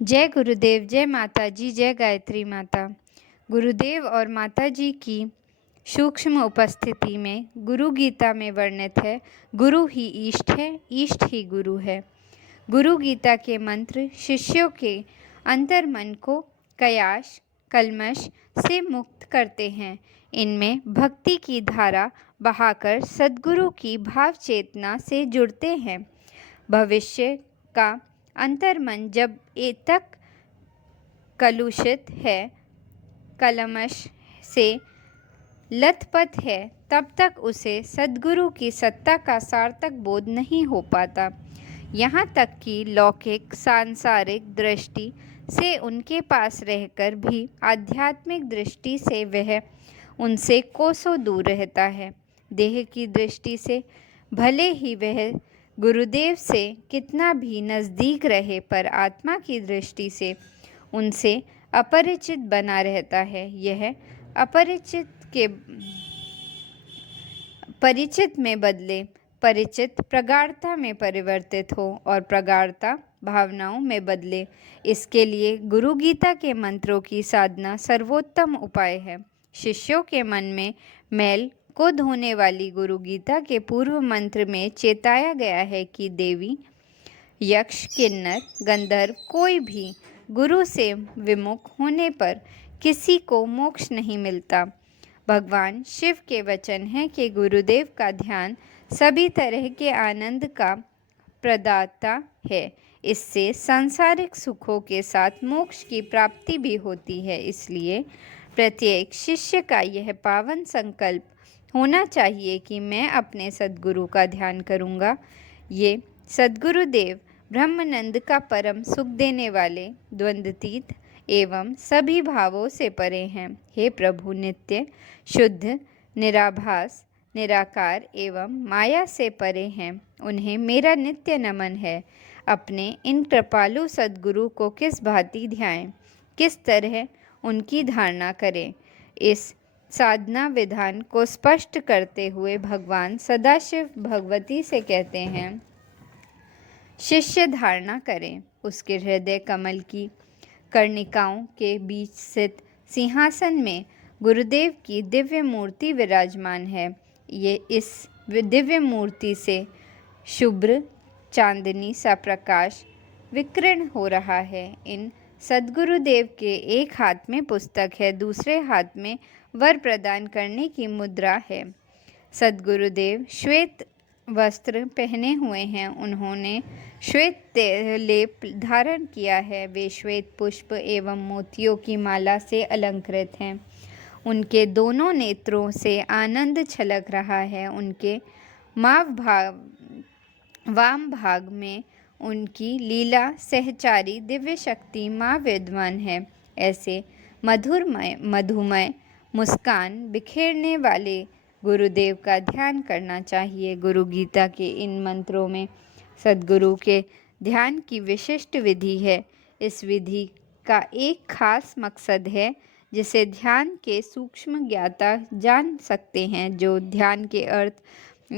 जय गुरुदेव, जय माता जी, जय गायत्री माता। गुरुदेव और माता जी की सूक्ष्म उपस्थिति में गुरु गीता में वर्णित है, गुरु ही ईष्ट है, ईष्ट ही गुरु है। गुरु गीता के मंत्र शिष्यों के अंतर्मन को कयास कल्मश से मुक्त करते हैं। इनमें भक्ति की धारा बहाकर सद्गुरु की भाव चेतना से जुड़ते हैं। भविष्य का अंतर्मन जब तक कलुषित है, कलमश से लथपथ है, तब तक उसे सद्गुरु की सत्ता का सार्थक बोध नहीं हो पाता। यहाँ तक कि लौकिक सांसारिक दृष्टि से उनके पास रहकर भी आध्यात्मिक दृष्टि से वह उनसे कोसों दूर रहता है। देह की दृष्टि से भले ही वह गुरुदेव से कितना भी नज़दीक रहे, पर आत्मा की दृष्टि से उनसे अपरिचित बना रहता है। यह अपरिचित के परिचित में बदले परिचित प्रगाढ़ता में परिवर्तित हो और प्रगाढ़ता भावनाओं में बदले। इसके लिए गुरु गीता के मंत्रों की साधना सर्वोत्तम उपाय है। शिष्यों के मन में मैल को धोने वाली गुरु गीता के पूर्व मंत्र में चेताया गया है कि देवी, यक्ष, किन्नर, गंधर्व कोई भी गुरु से विमुख होने पर किसी को मोक्ष नहीं मिलता। भगवान शिव के वचन है कि गुरुदेव का ध्यान सभी तरह के आनंद का प्रदाता है। इससे सांसारिक सुखों के साथ मोक्ष की प्राप्ति भी होती है। इसलिए प्रत्येक शिष्य का यह पावन संकल्प होना चाहिए कि मैं अपने सद्गुरु का ध्यान करूँगा। ये सद्गुरुदेव ब्रह्मानंद का परम सुख देने वाले, द्वंद्वातीत एवं सभी भावों से परे हैं। हे प्रभु, नित्य शुद्ध निराभास निराकार एवं माया से परे हैं, उन्हें मेरा नित्य नमन है। अपने इन कृपालु सद्गुरु को किस भांति ध्याएं, किस तरह उनकी धारणा करें, इस साधना विधान को स्पष्ट करते हुए भगवान सदाशिव भगवती से कहते हैं, शिष्य धारणा करें। उसके हृदय कमल की कर्णिकाओं के बीच स्थित सिंहासन में गुरुदेव की दिव्य मूर्ति विराजमान है। ये इस दिव्य मूर्ति से शुभ्र चांदनी सा प्रकाश विकीर्ण हो रहा है। इन सद्गुरुदेव के एक हाथ में पुस्तक है, दूसरे हाथ में वर प्रदान करने की मुद्रा है। सद्गुरुदेव श्वेत वस्त्र पहने हुए हैं, उन्होंने श्वेत लेप धारण किया है। वे श्वेत पुष्प एवं मोतियों की माला से अलंकृत हैं। उनके दोनों नेत्रों से आनंद छलक रहा है। उनके वाम भाग में उनकी लीला सहचारी दिव्य शक्ति माँ विद्यमान है। ऐसे मधुमय मुस्कान बिखेरने वाले गुरुदेव का ध्यान करना चाहिए। गुरु गीता के इन मंत्रों में सद्गुरु के ध्यान की विशिष्ट विधि है। इस विधि का एक खास मकसद है जिसे ध्यान के सूक्ष्म ज्ञाता जान सकते हैं। जो ध्यान के अर्थ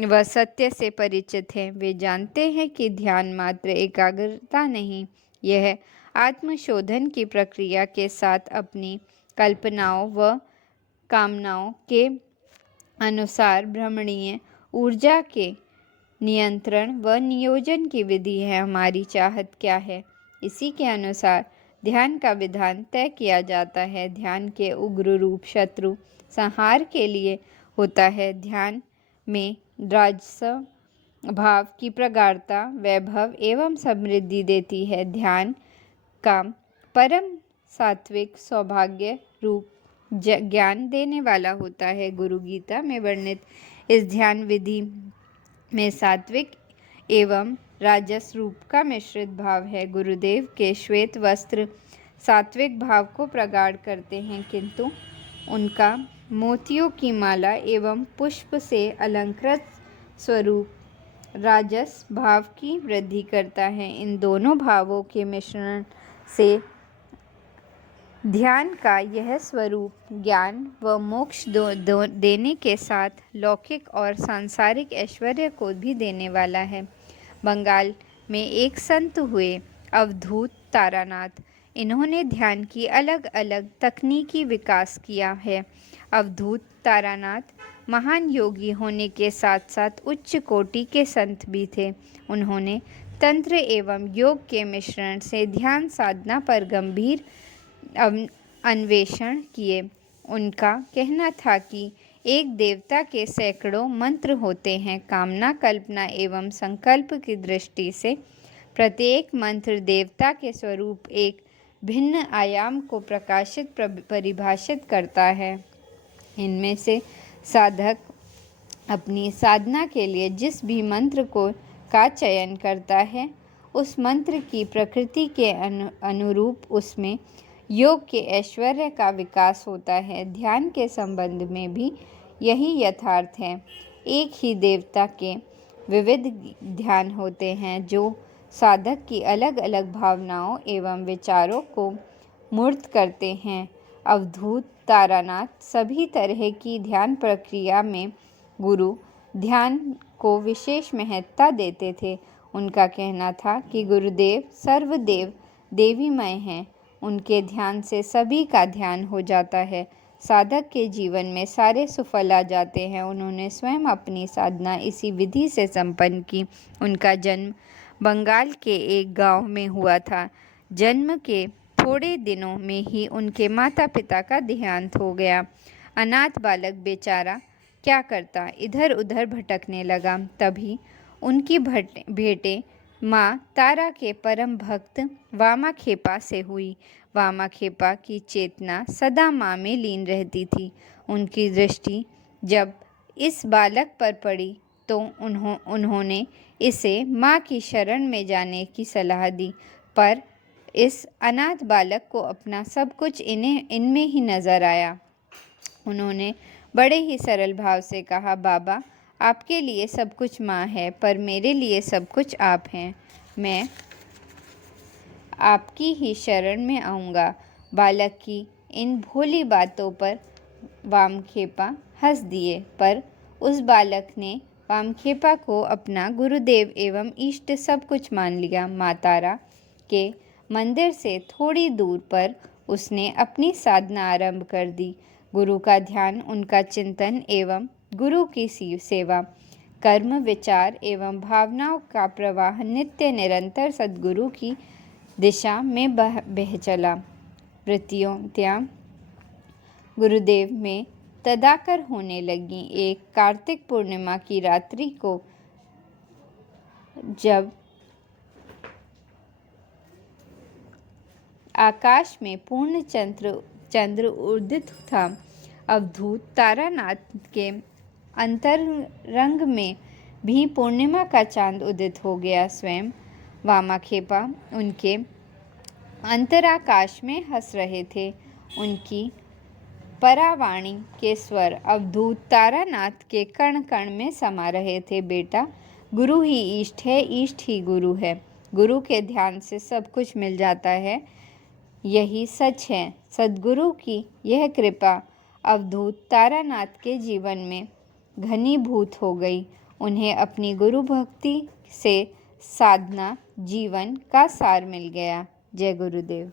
व सत्य से परिचित हैं, वे जानते हैं कि ध्यान मात्र एकाग्रता नहीं, यह आत्मशोधन की प्रक्रिया के साथ अपनी कल्पनाओं व कामनाओं के अनुसार भ्रमणीय ऊर्जा के नियंत्रण व नियोजन की विधि है। हमारी चाहत क्या है, इसी के अनुसार ध्यान का विधान तय किया जाता है। ध्यान के उग्र रूप शत्रु संहार के लिए होता है। ध्यान में राजस भाव की प्रगाढ़ता वैभव एवं समृद्धि देती है। ध्यान का परम सात्विक सौभाग्य रूप ज्ञान देने वाला होता है। गुरु गीता में वर्णित इस ध्यान विधि में सात्विक एवं राजस रूप का मिश्रित भाव है। गुरुदेव के श्वेत वस्त्र सात्विक भाव को प्रगाढ़ करते हैं, किंतु उनका मोतियों की माला एवं पुष्प से अलंकृत स्वरूप राजस भाव की वृद्धि करता है। इन दोनों भावों के मिश्रण से ध्यान का यह स्वरूप ज्ञान व मोक्ष देने के साथ लौकिक और सांसारिक ऐश्वर्य को भी देने वाला है। बंगाल में एक संत हुए, अवधूत तारानाथ। इन्होंने ध्यान की अलग अलग तकनीकी विकास किया है। अवधूत तारानाथ महान योगी होने के साथ साथ उच्च कोटि के संत भी थे। उन्होंने तंत्र एवं योग के मिश्रण से ध्यान साधना पर गंभीर अन्वेषण किए। उनका कहना था कि एक देवता के सैकड़ों मंत्र होते हैं। कामना, कल्पना एवं संकल्प की दृष्टि से प्रत्येक मंत्र देवता के स्वरूप एक भिन्न आयाम को परिभाषित करता है। इनमें से साधक अपनी साधना के लिए जिस भी मंत्र का चयन करता है, उस मंत्र की प्रकृति के अनुरूप उसमें योग के ऐश्वर्य का विकास होता है। ध्यान के संबंध में भी यही यथार्थ है। एक ही देवता के विविध ध्यान होते हैं जो साधक की अलग अलग भावनाओं एवं विचारों को मूर्त करते हैं। अवधूत तारानाथ सभी तरह की ध्यान प्रक्रिया में गुरु ध्यान को विशेष महत्ता देते थे। उनका कहना था कि गुरुदेव सर्वदेव देवीमय हैं। उनके ध्यान से सभी का ध्यान हो जाता है। साधक के जीवन में सारे सुफल आ जाते हैं। उन्होंने स्वयं अपनी साधना इसी विधि से संपन्न की। उनका जन्म बंगाल के एक गांव में हुआ था। जन्म के थोड़े दिनों में ही उनके माता पिता का देहांत हो गया। अनाथ बालक बेचारा क्या करता, इधर उधर भटकने लगा। तभी उनकी भेंटें माँ तारा के परम भक्त वामाखेपा से हुई। वामाखेपा की चेतना सदा माँ में लीन रहती थी। उनकी दृष्टि जब इस बालक पर पड़ी तो उन्होंने इसे माँ की शरण में जाने की सलाह दी, पर इस अनाथ बालक को अपना सब कुछ इनमें ही नजर आया। उन्होंने बड़े ही सरल भाव से कहा, बाबा, आपके लिए सब कुछ माँ है, पर मेरे लिए सब कुछ आप हैं। मैं आपकी ही शरण में आऊँगा। बालक की इन भोली बातों पर वामखेपा हंस दिए, पर उस बालक ने वामखेपा को अपना गुरुदेव एवं इष्ट सब कुछ मान लिया। माँ तारा के मंदिर से थोड़ी दूर पर उसने अपनी साधना आरंभ कर दी। गुरु का ध्यान, उनका चिंतन एवं गुरु की सेवा, कर्म, विचार एवं भावनाओं का प्रवाह नित्य निरंतर सद्गुरु की दिशा में बह चला। वृत्तियों गुरुदेव में तदाकर होने लगी। एक कार्तिक पूर्णिमा की रात्रि को जब आकाश में पूर्ण चंद्र उदित था, अवधूत तारानाथ के अंतरंग में भी पूर्णिमा का चांद उदित हो गया। स्वयं वामाखेपा उनके अंतराकाश में हंस रहे थे। उनकी परावाणी के स्वर अवधूत तारानाथ के कण कण में समा रहे थे। बेटा, गुरु ही इष्ट है, इष्ट ही गुरु है। गुरु के ध्यान से सब कुछ मिल जाता है, यही सच है। सद्गुरु की यह कृपा अवधूत तारानाथ के जीवन में घनीभूत हो गई। उन्हें अपनी गुरु भक्ति से साधना जीवन का सार मिल गया। जय गुरुदेव।